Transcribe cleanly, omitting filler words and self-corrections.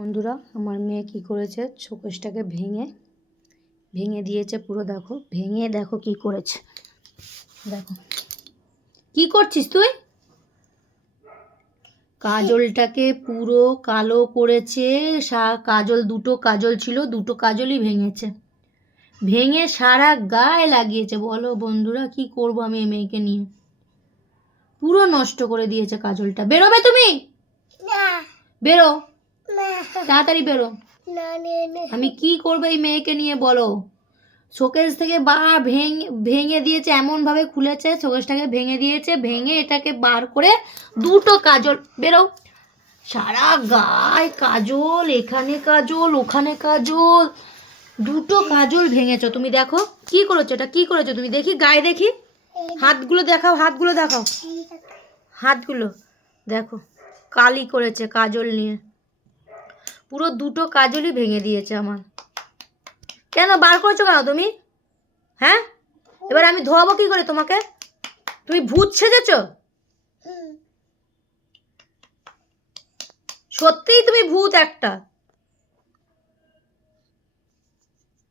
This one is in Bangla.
বন্ধুরা, আমার মেয়ে কি করেছে, শোকেসটাকে ভেঙে ভেঙে দিয়েছে পুরো। দেখো, ভেঙে দেখো কি করেছে। দেখো কি করছিস তুই। কাজলটাকে পুরো কালো করেছে। কাজল, দুটো কাজল ছিল, দুটো কাজলই ভেঙেছে। ভেঙে সারা গায়ে লাগিয়েছে। বলো বন্ধুরা, কি করব আমি এই মেয়েকে নিয়ে। পুরো নষ্ট করে দিয়েছে কাজলটা। বেরোবে তুমি? বেরো, তাড়াতাড়ি বেরো। আমি কি করবো এই মেয়েকে নিয়ে বলো। শোকেস থেকে ভেঙে দিয়েছে, এমনভাবে খুলেছে শোকেসটাকে, ভেঙে দিয়েছে। ভেঙে এটাকে বার করে দুটো কাজল, বেরো। সারা গায়ে কাজল, এখানে কাজল, ওখানে কাজল, দুটো কাজল ভেঙেছো তুমি। দেখো কি করেছো, এটা কি করেছো তুমি, দেখি গায়ে দেখি। হাতগুলো দেখাও, হাতগুলো দেখাও, হাতগুলো দেখো। কালি করেছে কাজল নিয়ে, পুরো দুটো কাজলই ভেঙে দিয়েছে আমার। কেন বার করছো কেন তুমি? হ্যাঁ, এবার আমি ধোয়াবো কি করে তোমাকে? তুমি ভূত সেজেছো? সত্যিই তুমি ভূত একটা।